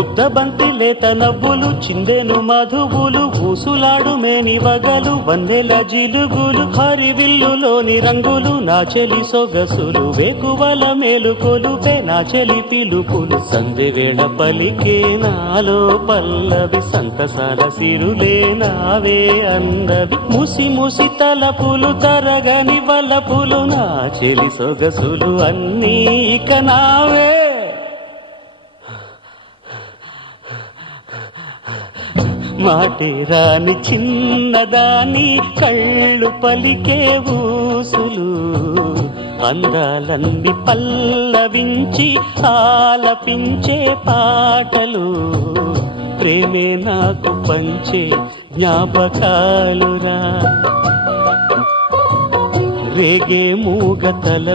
ముద్దబంతి లేత నవ్వులు చిందెను మధువులు ఊసులాడు మేని వగలు వన్నెల జిలుగులు హరివిల్లులోని రంగులు నా చెలి సొగసులు వేకువల మేలుకొలుపే నా చెలి పిలుపులు సంధ్యవేళ పలికే నాలో పల్లవి సంతసాల సిరులే నావే అందవి ముసి ముసి తలపులు తరగని వలపులు నా చెలి సొగసులు అన్నీ ఇక నావే మాటే రాని చిన్నదాని కళ్ళు పలికే ఊసులు అందాలన్నీ పల్లవించి ఆలపించే పాటలు ప్రేమే నాకు పంచే జ్ఞాపకాలురా రేగే మూగతల